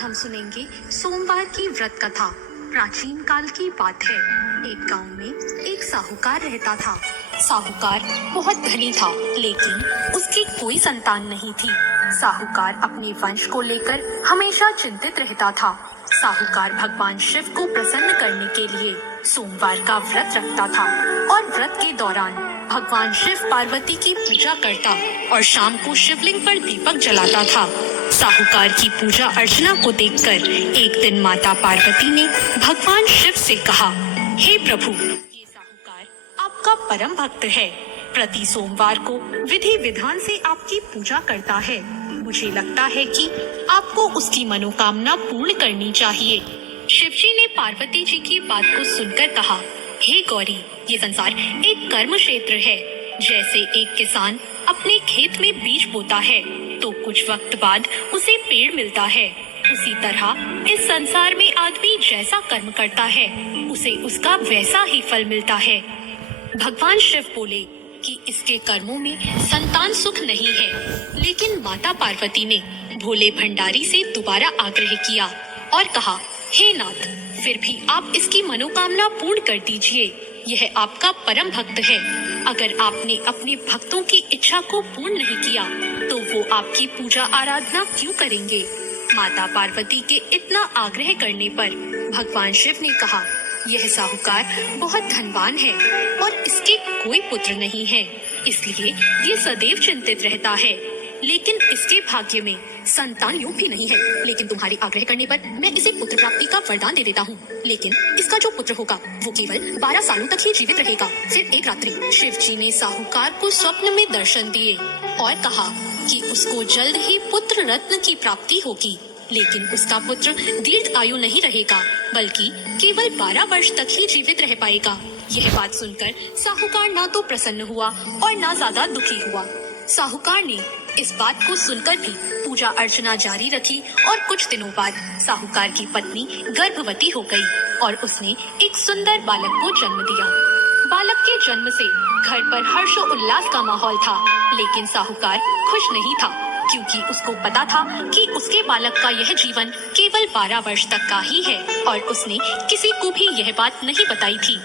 हम सुनेंगे सोमवार की व्रत कथा। प्राचीन काल की बात है। एक गांव में एक साहूकार रहता था। साहूकार बहुत धनी था, लेकिन उसकी कोई संतान नहीं थी। साहूकार अपने वंश को लेकर हमेशा चिंतित रहता था। साहूकार भगवान शिव को प्रसन्न करने के लिए सोमवार का व्रत रखता था और व्रत के दौरान भगवान शिव पार्वती की पूजा करता और शाम को शिवलिंग पर दीपक जलाता था। साहूकार की पूजा अर्चना को देखकर एक दिन माता पार्वती ने भगवान शिव से कहा, हे प्रभु, ये साहूकार आपका परम भक्त है। प्रति सोमवार को विधि विधान से आपकी पूजा करता है। मुझे लगता है कि आपको उसकी मनोकामना पूर्ण करनी चाहिए। शिवजी ने पार्वती जी की बात को सुनकर कहा, हे गौरी, ये संसार एक कर्म क्षेत्र है। जैसे एक किसान अपने खेत में बीज बोता है तो कुछ वक्त बाद उसे पेड़ मिलता है, उसी तरह इस संसार में आदमी जैसा कर्म करता है उसे उसका वैसा ही फल मिलता है। भगवान शिव बोले कि इसके कर्मों में संतान सुख नहीं है, लेकिन माता पार्वती ने भोले भंडारी से दोबारा आग्रह किया और कहा, हे नाथ, फिर भी आप इसकी मनोकामना पूर्ण कर दीजिए। यह आपका परम भक्त है। अगर आपने अपने भक्तों की इच्छा को पूर्ण नहीं किया तो वो आपकी पूजा आराधना क्यों करेंगे। माता पार्वती के इतना आग्रह करने पर भगवान शिव ने कहा, यह साहूकार बहुत धनवान है और इसके कोई पुत्र नहीं है, इसलिए ये सदैव चिंतित रहता है। लेकिन इसके भाग्य में संतान योग भी नहीं है। लेकिन तुम्हारे आग्रह करने पर मैं इसे पुत्र प्राप्ति का वरदान दे देता हूँ। लेकिन इसका जो पुत्र होगा वो केवल 12 सालों तक ही जीवित रहेगा। फिर एक रात्रि शिव जी ने साहूकार को स्वप्न में दर्शन दिए और कहा कि उसको जल्द ही पुत्र रत्न की प्राप्ति होगी, लेकिन उसका पुत्र दीर्घ आयु नहीं रहेगा, बल्कि केवल 12 वर्ष तक ही जीवित रह पाएगा। यह बात सुनकर साहूकार ना तो प्रसन्न हुआ और ना ज्यादा दुखी हुआ। साहूकार ने इस बात को सुनकर भी पूजा अर्चना जारी रखी और कुछ दिनों बाद साहूकार की पत्नी गर्भवती हो गई और उसने एक सुंदर बालक को जन्म दिया। बालक के जन्म से घर पर हर्षो उल्लास का माहौल था, लेकिन साहूकार खुश नहीं था, क्योंकि उसको पता था कि उसके बालक का यह जीवन केवल 12 वर्ष तक का ही है और उसने किसी को भी यह बात नहीं बताई थी।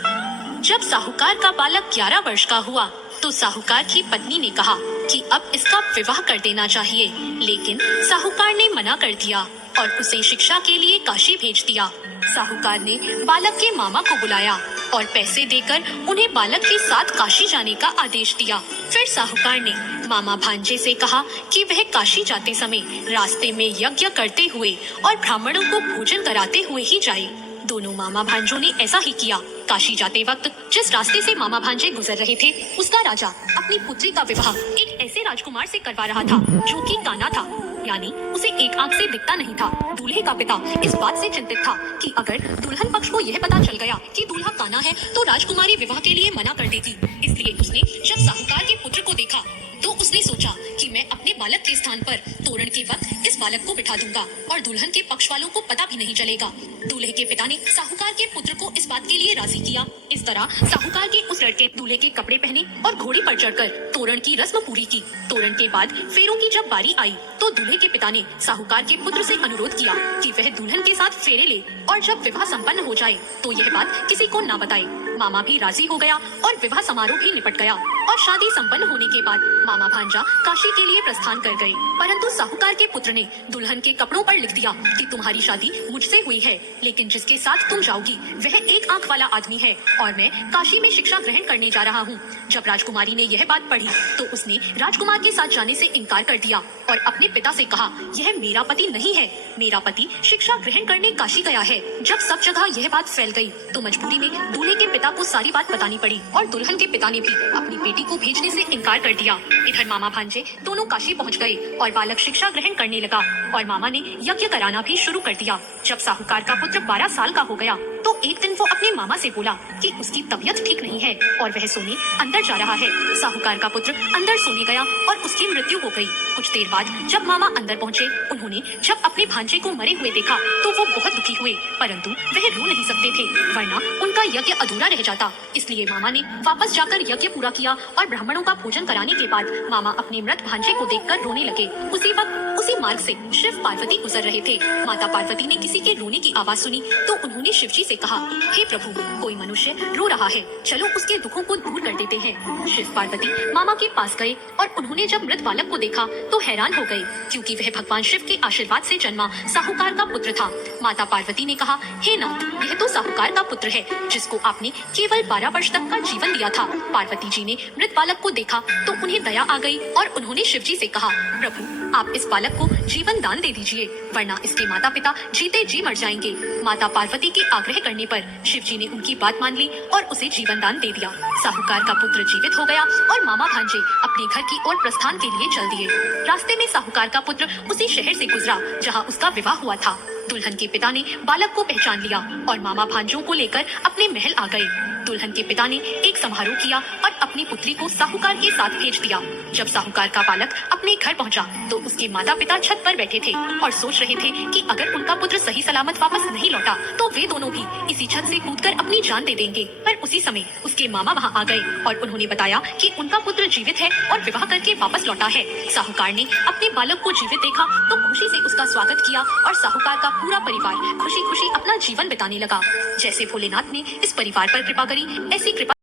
जब साहूकार का बालक 11 वर्ष का हुआ तो साहूकार की पत्नी ने कहा कि अब इसका विवाह कर देना चाहिए, लेकिन साहूकार ने मना कर दिया और उसे शिक्षा के लिए काशी भेज दिया। साहूकार ने बालक के मामा को बुलाया और पैसे देकर उन्हें बालक के साथ काशी जाने का आदेश दिया। फिर साहूकार ने मामा भांजे से कहा कि वह काशी जाते समय रास्ते में यज्ञ करते हुए और ब्राह्मणों को भोजन कराते हुए ही जाए। दोनों मामा भांजों ने ऐसा ही किया। काशी जाते वक्त जिस रास्ते से मामा भांजे गुजर रहे थे, उसका राजा अपनी पुत्री का विवाह एक ऐसे राजकुमार से करवा रहा था जो कि काना था, यानी उसे एक आंख से दिखता नहीं था। दूल्हे का पिता इस बात से चिंतित था कि अगर दुल्हन पक्ष को यह पता चल गया कि दूल्हा काना है तो राजकुमारी विवाह के लिए मना कर देगी। इसलिए उसने जब साहूकार के पुत्र को देखा तो उसने सोचा कि मैं अपने बालक के स्थान पर तोरण के वक्त इस बालक को बिठा दूंगा और दुल्हन के पक्ष वालों को पता भी नहीं चलेगा। दूल्हे के पिता ने साहूकार के पुत्र को इस बात के लिए राजी किया। इस तरह साहूकार के उस लड़के दूल्हे के कपड़े पहने और घोड़ी पर चढ़कर तोरण की रस्म पूरी की। तोरण के बाद फेरों की जब बारी आई तो दूल्हे के पिता ने साहूकार के पुत्र से अनुरोध किया कि वह दुल्हन के साथ फेरे ले और जब विवाह संपन्न हो जाए तो यह बात किसी को न बताए। मामा भी राजी हो गया और विवाह समारोह भी निपट गया और शादी संपन्न होने के बाद मामा भांजा काशी के लिए प्रस्थान कर गए। परंतु साहूकार के पुत्र ने दुल्हन के कपड़ों पर लिख दिया कि तुम्हारी शादी मुझसे हुई है, लेकिन जिसके साथ तुम जाओगी वह एक आंख वाला आदमी है और मैं काशी में शिक्षा ग्रहण करने जा रहा हूँ। जब राजकुमारी ने यह बात पढ़ी तो उसने राजकुमार के साथ जाने से इनकार कर दिया और अपने पिता से कहा, यह मेरा पति नहीं है, मेरा पति शिक्षा ग्रहण करने काशी गया है। जब सब जगह यह बात फैल गई तो मजबूरी में दूल्हे के पिता को सारी बात बतानी पड़ी और दुल्हन के पिता ने भी अपनी बेटी को भेजने से इनकार कर दिया। इधर मामा भांजे दोनों काशी पहुंच गए और बालक शिक्षा ग्रहण करने लगा और मामा ने यज्ञ कराना भी शुरू कर दिया। जब साहूकार का पुत्र 12 साल का हो गया तो तो एक दिन वो अपने मामा से बोला कि उसकी तबीयत ठीक नहीं है और वह सोने अंदर जा रहा है। साहूकार का पुत्र अंदर सोने गया और उसकी मृत्यु हो गई। कुछ देर बाद जब मामा अंदर पहुंचे, उन्होंने जब अपने भांजे को मरे हुए देखा तो वो बहुत दुखी हुए, परंतु वह रो नहीं सकते थे वरना उनका यज्ञ अधूरा रह जाता। इसलिए मामा ने वापस जाकर यज्ञ पूरा किया और ब्राह्मणों का भोजन कराने के बाद मामा अपने मृत भांजे को देखकर रोने लगे। उसी वक्त उसी मार्ग से शिव पार्वती गुजर रहे थे। माता पार्वती ने किसी के रोने की आवाज सुनी तो उन्होंने शिवजी से कहा, हे प्रभु, कोई मनुष्य रो रहा है, चलो उसके दुखों को दूर कर देते हैं। शिव पार्वती मामा के पास गए और उन्होंने जब मृत बालक को देखा तो हैरान हो गए, क्योंकि वह भगवान शिव के आशीर्वाद से जन्मा साहूकार का पुत्र था। माता पार्वती ने कहा, हे नाथ, यह तो साहूकार का पुत्र है जिसको आपने केवल 12 वर्ष तक का जीवन दिया था। पार्वती जी ने मृत बालक को देखा तो उन्हें दया आ गई और उन्होंने शिवजी से कहा, प्रभु, आप इस बालक को जीवन दान दे दीजिए वरना इसके माता पिता जीते जी मर जाएंगे। माता पार्वती के आग्रह करने पर शिवजी ने उनकी बात मान ली और उसे जीवन दान दे दिया। साहूकार का पुत्र जीवित हो गया और मामा भांजे अपने घर की ओर प्रस्थान के लिए चल दिए। रास्ते में साहूकार का पुत्र उसी शहर से गुजरा जहाँ उसका विवाह हुआ था। दुल्हन के पिता ने बालक को पहचान लिया और मामा भांजों को लेकर अपने महल आ गए। दुल्हन के पिता ने एक समारोह किया और अपनी पुत्री को साहूकार के साथ भेज दिया। जब साहूकार का बालक अपने घर पहुंचा तो उसके माता पिता छत पर बैठे थे और सोच रहे थे कि अगर उनका पुत्र सही सलामत वापस नहीं लौटा तो वे दोनों भी इसी छत से कूदकर अपनी जान दे देंगे। पर उसी समय उसके मामा वहां आ गए और उन्होंने बताया कि उनका पुत्र जीवित है और विवाह करके वापस लौटा है। साहूकार ने अपने बालक को जीवित देखा तो खुशी से उसका स्वागत किया और साहूकार का पूरा परिवार खुशी खुशी अपना जीवन बिताने लगा। जैसे भोलेनाथ ने इस परिवार पर कृपा करी, ऐसी कृपा